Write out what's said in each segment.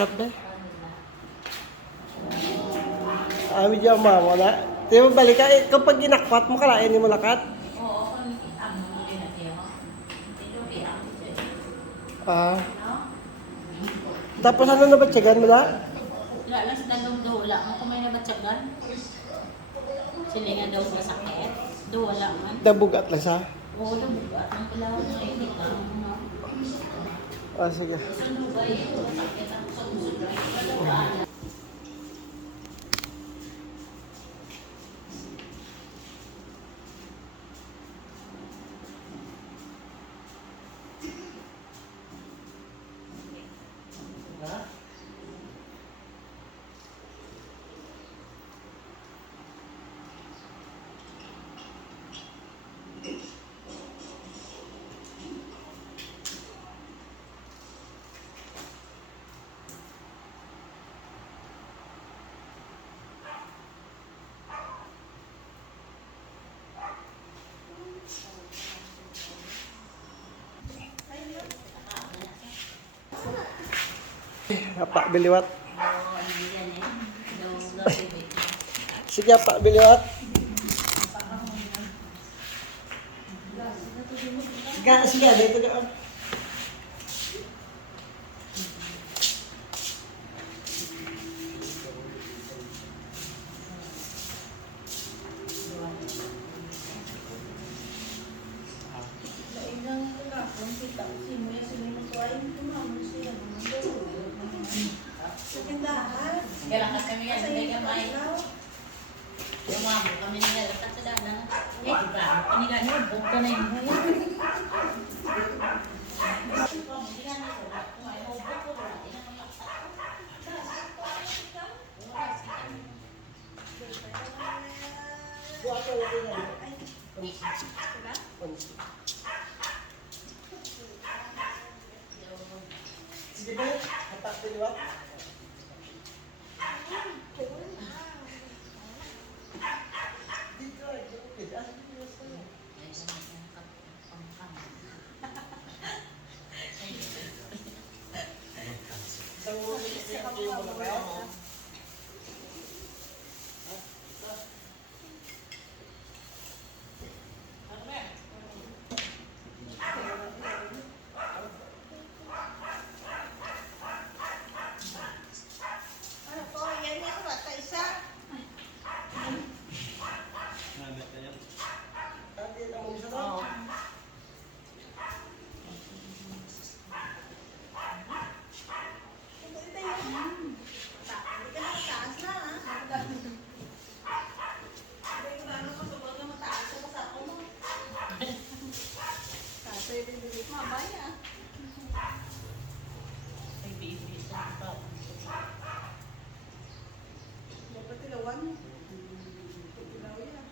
lakat ba? Medyo mamo na. Di mo balik ka, kapag ginakwat mo, kalain mo lakat? Oo, kung ang muli na siya mo. Ito ang Ah. Tapos ano na ba tiyagan mo na? wala lang sa dalawang dula. Ang kumay na batsagan. Sila nga daw masakit. Wala man. Dabugat lang sa? Oo, dabugat. Ang pulaw na hindi ka. Sige. Ano ba yun? Masakit ang pagsusulat. Pak biliwat. Sige, Pak biliwat. Sige, dito ka. Kaya lang kami yan, hindi kamay. Umabot kami nila, lakat sa dana. Eh, di ba? Kanila niyo, bukto na yung buhay. Sige ba? Pak biliwat.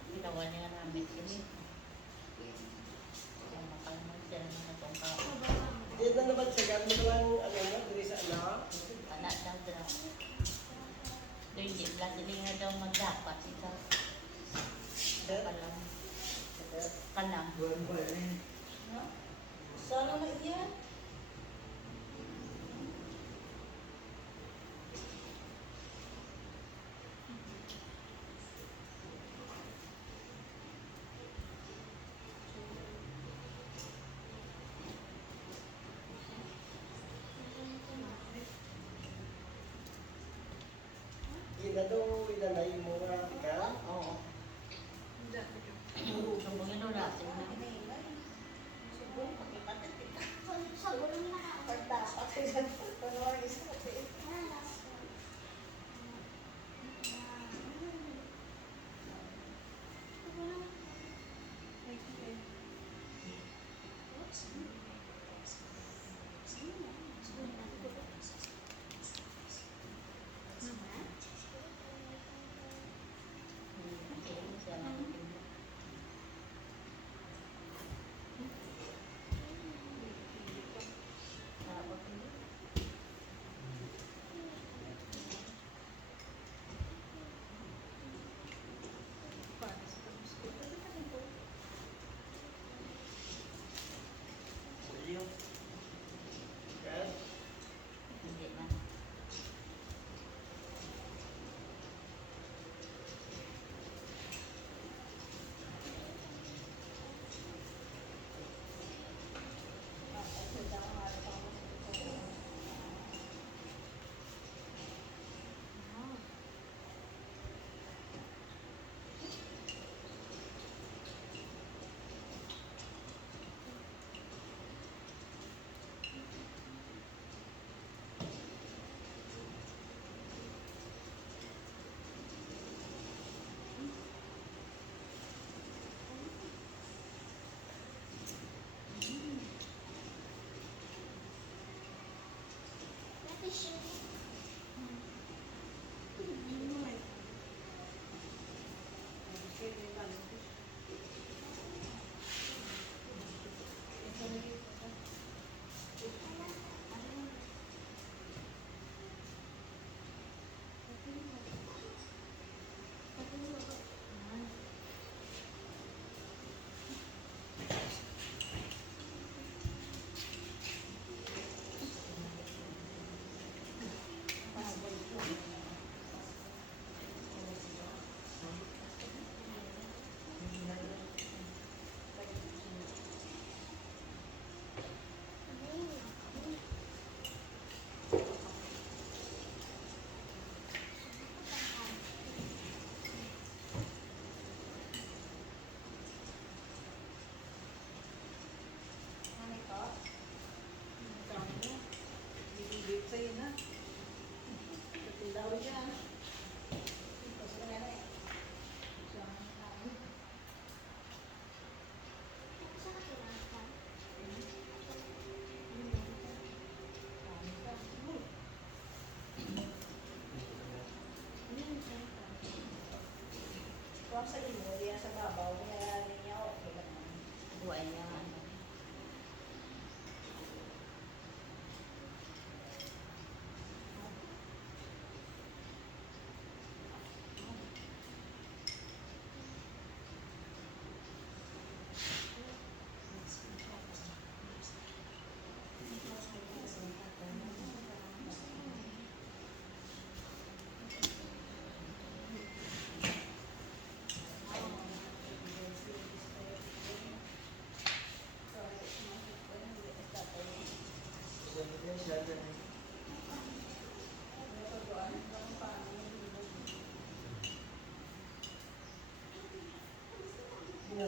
Ginawa niya namin kami. Kaya makalman siya naman na itong kao. Dito na ba tiyagan mo lang ano mo, diri sa ano? Anak daw daw. Doon hindi lang sila nga daw magdapat ito. Kalam. Kalam. No? Sana na iyan. Ina daw, inanay mo nga.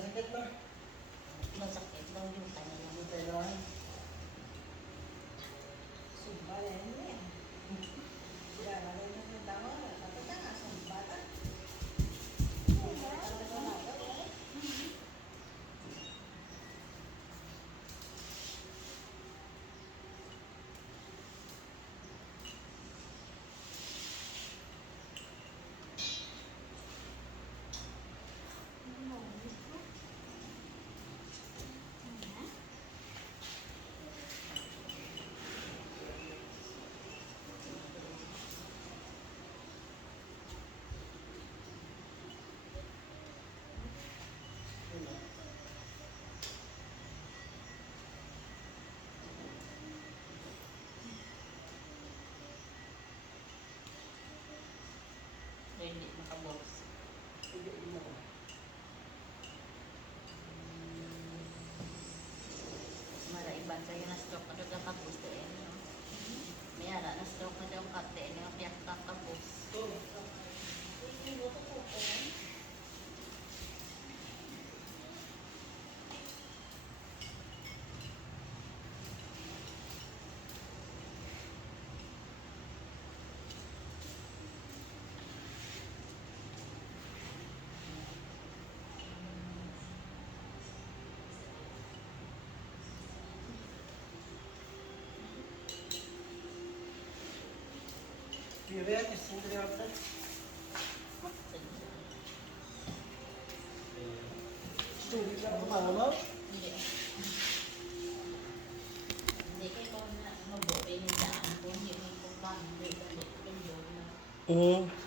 sakit na. Masakit daw yung kanila. Ano tayo na? So, hindi makabox. Hindi mo. Mara iban sa'yo na stroke na doon ka gusto eh. No? May ara na stroke na doon ka te. Hindi mapiyak ka kabos. Pire, sindri ako. Sindri lang ako mo. Hindi. Hindi kayo kung mabuhay niya daan. Kung hindi mo kung hindi. Hindi.